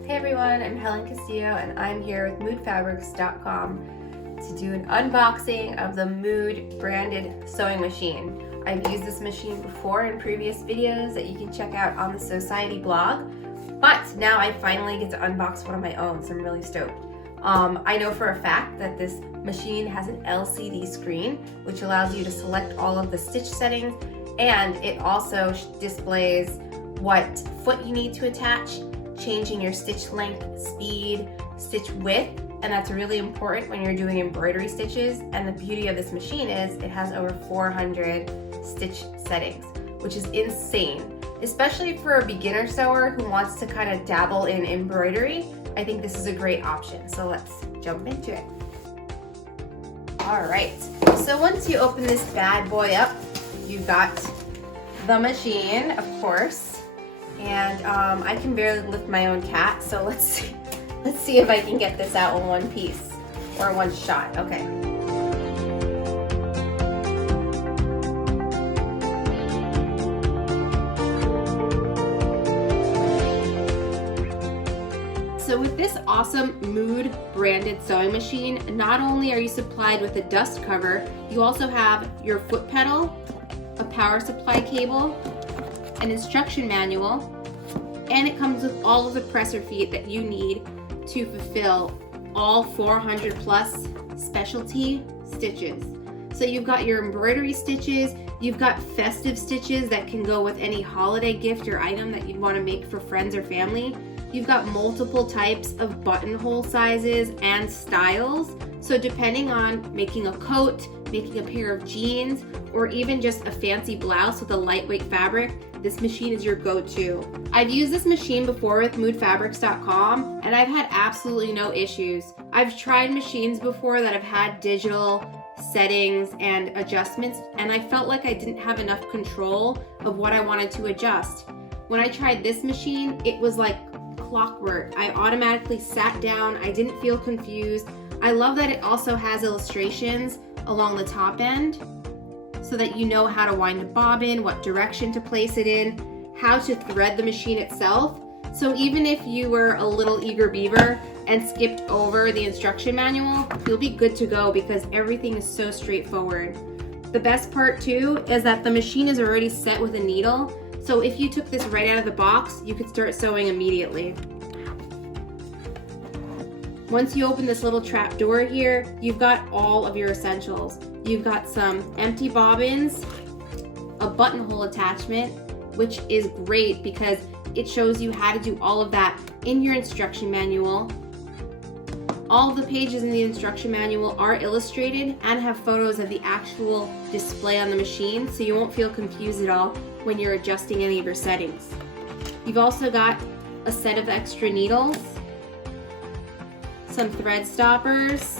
Hey everyone, I'm Helen Castillo and I'm here with moodfabrics.com to do an unboxing of the Mood branded sewing machine. I've used this machine before in previous videos that you can check out on the Society blog, but now I finally get to unbox one of my own, so I'm really stoked. I know for a fact that this machine has an LCD screen which allows you to select all of the stitch settings, and it also displays what foot you need to attach, changing your stitch length, speed, stitch width, and that's really important when you're doing embroidery stitches. And the beauty of this machine is it has over 400 stitch settings, which is insane, especially for a beginner sewer who wants to kind of dabble in embroidery. I think this is a great option, so let's jump into it. All right, so once you open this bad boy up, you've got the machine, of course, and I can barely lift my own cat, so let's see if I can get this out in one piece or one shot. Okay. So with this awesome Mood branded sewing machine, not only are you supplied with a dust cover, you also have your foot pedal, a power supply cable, an instruction manual, and it comes with all of the presser feet that you need to fulfill all 400 plus specialty stitches. So you've got your embroidery stitches, you've got festive stitches that can go with any holiday gift or item that you'd want to make for friends or family. You've got multiple types of buttonhole sizes and styles. So depending on making a coat, making a pair of jeans, or even just a fancy blouse with a lightweight fabric, this machine is your go-to. I've used this machine before with moodfabrics.com and I've had absolutely no issues. I've tried machines before that have had digital settings and adjustments, and I felt like I didn't have enough control of what I wanted to adjust. When I tried this machine, it was like clockwork. I automatically sat down, I didn't feel confused. I love that it also has illustrations along the top end so that you know how to wind a bobbin, what direction to place it in, how to thread the machine itself. So even if you were a little eager beaver and skipped over the instruction manual, you'll be good to go because everything is so straightforward. The best part too is that the machine is already set with a needle, so if you took this right out of the box, you could start sewing immediately. Once you open this little trap door here, you've got all of your essentials. You've got some empty bobbins, a buttonhole attachment, which is great because it shows you how to do all of that in your instruction manual. All of the pages in the instruction manual are illustrated and have photos of the actual display on the machine, so you won't feel confused at all when you're adjusting any of your settings. You've also got a set of extra needles, some thread stoppers,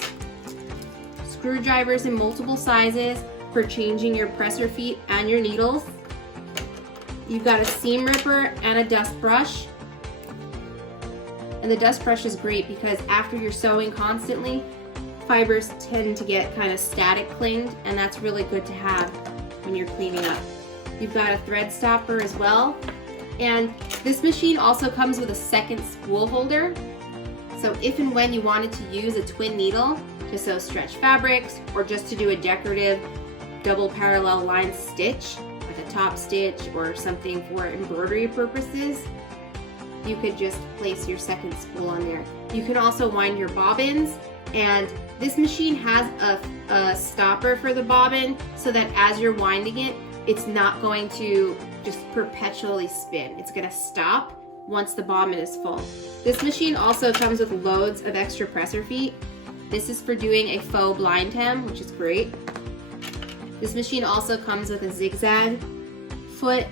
screwdrivers in multiple sizes for changing your presser feet and your needles. You've got a seam ripper and a dust brush. And the dust brush is great because after you're sewing constantly, fibers tend to get kind of static clinged, and that's really good to have when you're cleaning up. You've got a thread stopper as well. And this machine also comes with a second spool holder. So if and when you wanted to use a twin needle to sew stretch fabrics or just to do a decorative double parallel line stitch, like a top stitch or something for embroidery purposes, you could just place your second spool on there. You can also wind your bobbins, and this machine has a stopper for the bobbin so that as you're winding it, it's not going to just perpetually spin. It's gonna stop once the bobbin is full. This machine also comes with loads of extra presser feet. This is for doing a faux blind hem, which is great. This machine also comes with a Zigzag Foot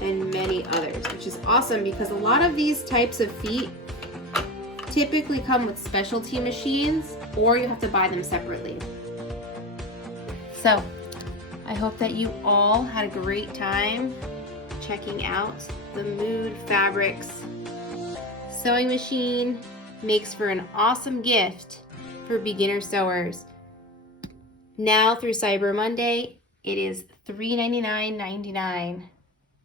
and many others, which is awesome because a lot of these types of feet typically come with specialty machines or you have to buy them separately. So I hope that you all had a great time checking out the Mood Fabrics sewing machine. Makes for an awesome gift for beginner sewers. Now through Cyber Monday, it is $399.99.